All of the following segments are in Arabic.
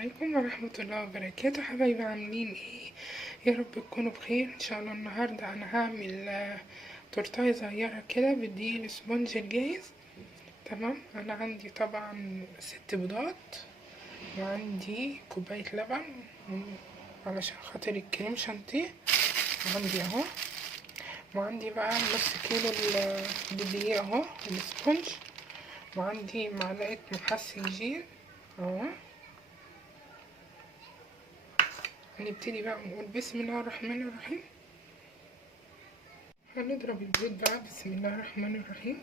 عليكم ورحمة الله وبركاته. حبايبي عاملين ايه؟ يا رب تكونوا بخير ان شاء الله. النهاردة انا هعمل تورتاية صغيرة كده بالدقيق الاسبونج الجاهز. تمام، انا عندي طبعا 6 بيضات، وعندي كوباية لبن علشان خاطر الكريم شانتيه، وعندي اهو، وعندي بقى نص كيلو الدقيق اهو الاسبونج، وعندي معلقة محسن جير اهو. هنبتدي بقى ونقول بسم الله الرحمن الرحيم. هنضرب البيض بقى بسم الله الرحمن الرحيم.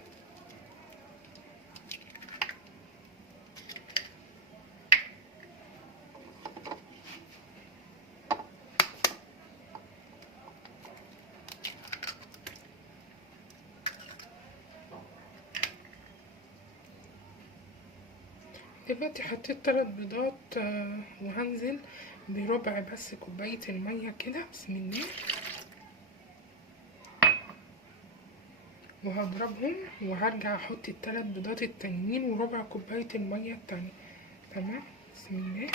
دلوقتي حطيت 3 بيضات، وهنزل بربع بس كوباية المية كده بسم الله، وهضربهم وهرجع احط ال3 بيضات التانيين وربع كوباية المية التانية. تمام، بسم الله.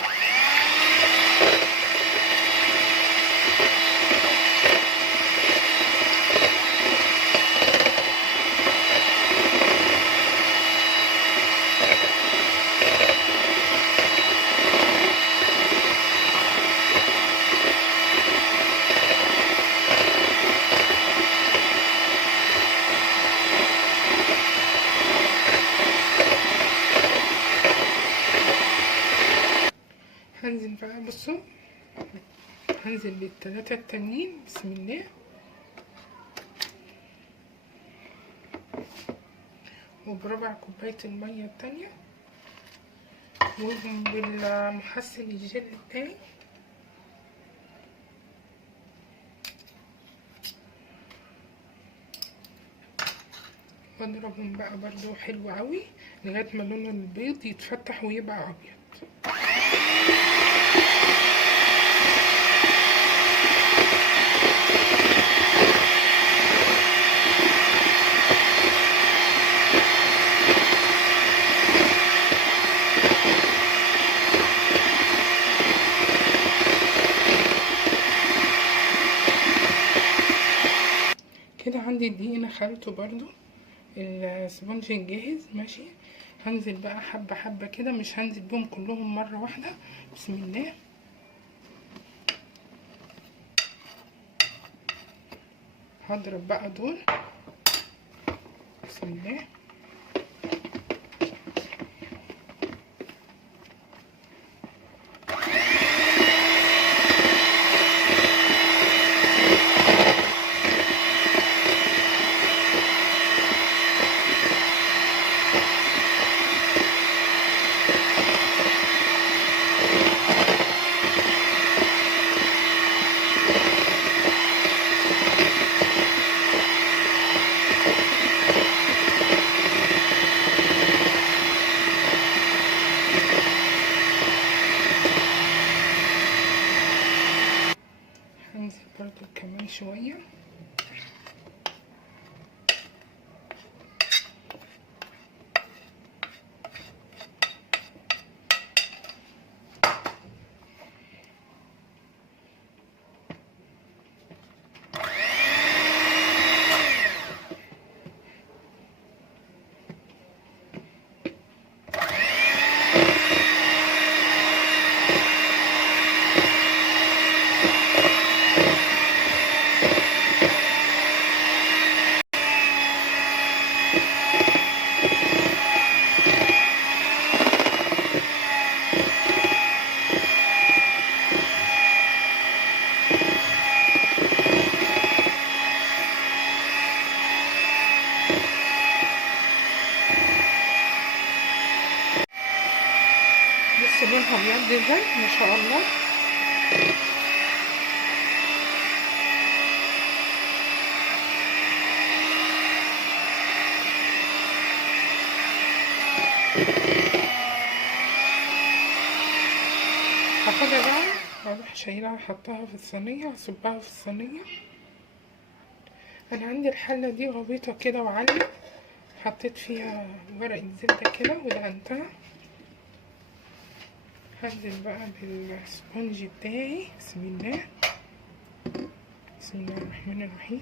هنزل بقى، بصوا، هنزل بال3 التانيين بسم الله، وبربع كوباية المية التانية، وبالمحسن الجل بتاعي، واضربهم بقى برضو حلو قوي لغاية ما لون البيض يتفتح ويبقى ابيض. كده عندي الدقيق انا خلطه برضو السبونج الجاهز ماشي. هنزل بقى حبة حبة كده، مش هنزل بهم كلهم مرة واحدة. بسم الله. هضرب بقى دول بسم الله. هنزل برضو كمان شوية. بص لونها ابيض ازاي ما شاء الله. هاخدها بقى واروح شايلها احطها في الصينية واصبها في الصينية. انا عندي الحلة دي غويطة كده وعالية، حطيت فيها ورقة زبدة كده ودهنتها. هنزل بقى بالسبونج بتاعي. بسم الله، بسم الله الرحمن الرحيم.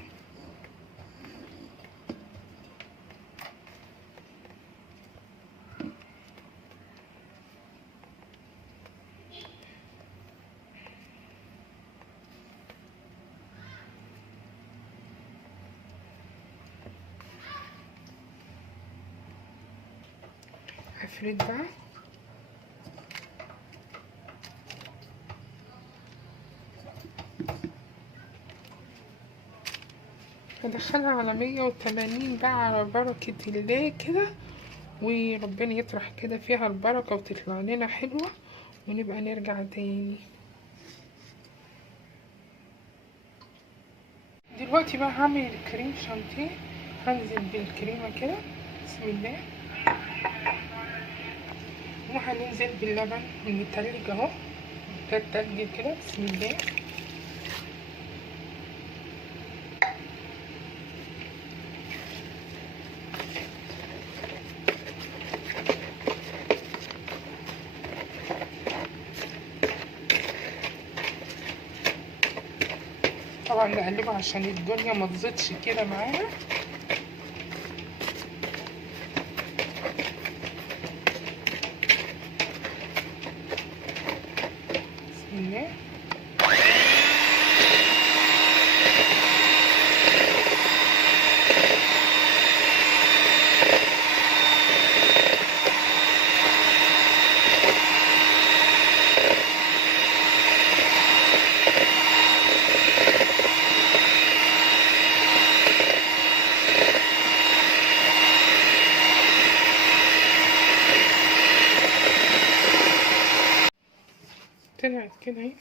هفرد بقى. هدخلها على 180 بقى على بركة الله كده، وربنا يطرح كده فيها البركة وتطلع لنا حلوة، ونبقى نرجع تاني. دلوقتي بقى هعمل الكريم شانتيه. هنزل بالكريمة كده. بسم الله. وهننزل باللبن المتلج اهو، ده التلج كده. بسم الله. طبعا نقلبه عشان الدنيا ما تزيدش كده معانا. بسم الله. طلعت كده اهي.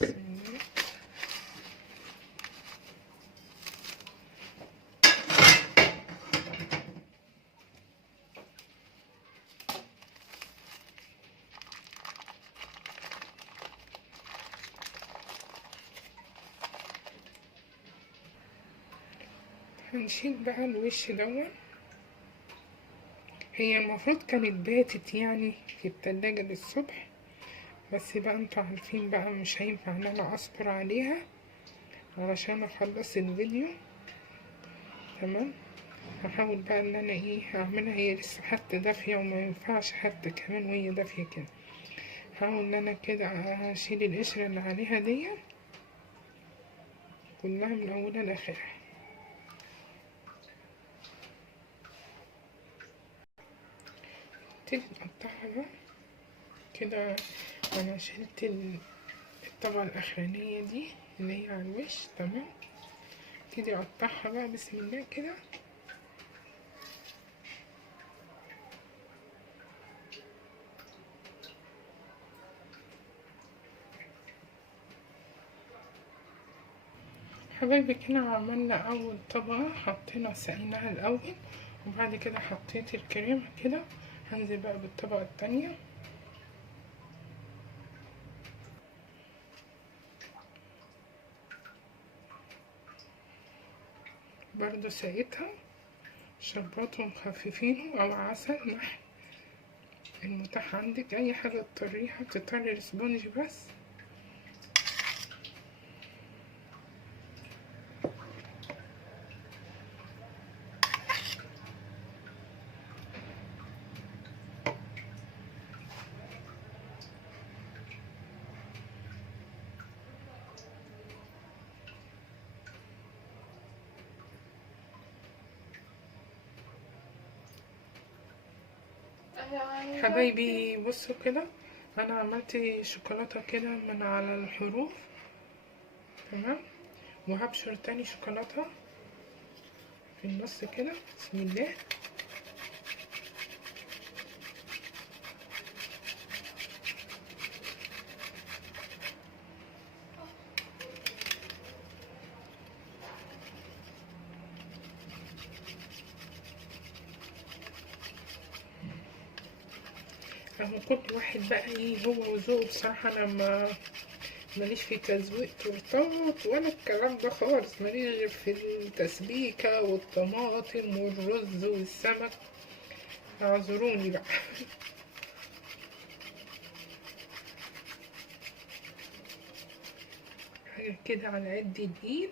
بسم الله. هنشيل بقى الوش دون. هي المفروض كانت باتت يعني في التلاجة للصبح، بس بقى انتوا عارفين بقى مش هينفع ان انا اصبر عليها علشان اخلص الفيديو. تمام. هحاول بقى ان انا اعملها هي لسه حتى دافية، وما ينفعش حتى كمان وهي دافية كده. هحاول ان انا كده اشيل القشرة اللي عليها دي كلها من اولها لاخرها. تيجي نقطعها بقى كده. انا شلت الطبقة الاخرانية دي اللي هي على الوش. تمام. ابتدي اقطعها بقى. بسم الله كده. حبايبي كده عملنا اول طبقة، حطينا سقيناها الاول، وبعد كده حطيت الكريمة كده. هنزل بقى بالطبقة التانية. برضو سقيتها شربات ومخففينه او عسل نحل المتاح عندك، اي حاجة تطريها تطري السبونج بس. حبايبي بصوا كده، انا عملت شوكولاتة كده من على الحروف. تمام. وهبشر تاني شوكولاتة في النص كده. بسم الله. اهو كل واحد بقى هو وذوقه. بصراحة انا ماليش في تزويق تورتات ولا الكلام ده خالص، ماليش غير في التسبيكة والطماطم والرز والسمك. اعذروني بقى. حاجة كده على قد الايد.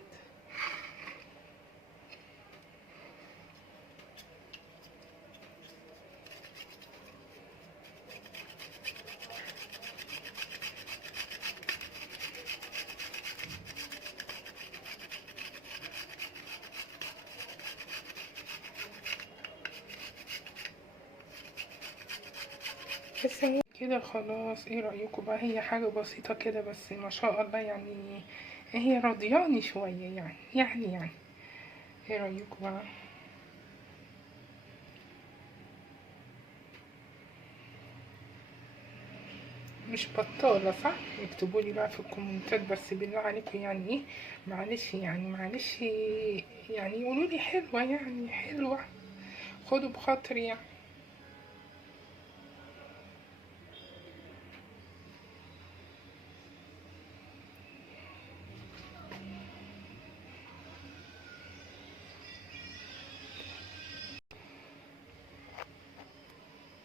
بس هو كده خلاص. ايه رأيكم بقى؟ هي حاجة بسيطة كده بس ما شاء الله يعني. هي راضياني شوية يعني. ايه رأيكم بقى؟ مش بطالة صح؟ اكتبولي بقى في الكومنتات بس بالله عليكم يعني ايه. معلش يعني قولولي حلوة، يعني حلوة. خدوا بخاطري يعني.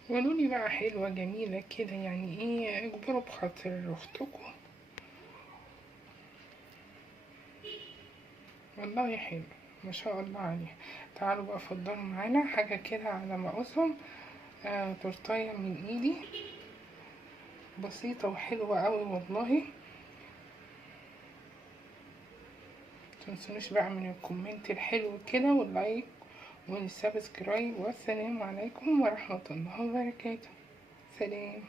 قولولي بقى حلوة جميلة كده يعني ايه، اجبروا بخاطر اختكم. والله حلو ما شاء الله عليها. تعالوا بقى فضلوا معانا حاجة كده على مقاسهم. تورتاية من ايدي، بسيطة وحلوة قوي والله. متنسونوش بقى من الكومنت الحلو كده واللايك والسبسكرايب. والسلام عليكم ورحمة الله وبركاته. سلام.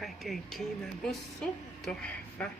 حاجة كده بصوا تحفة.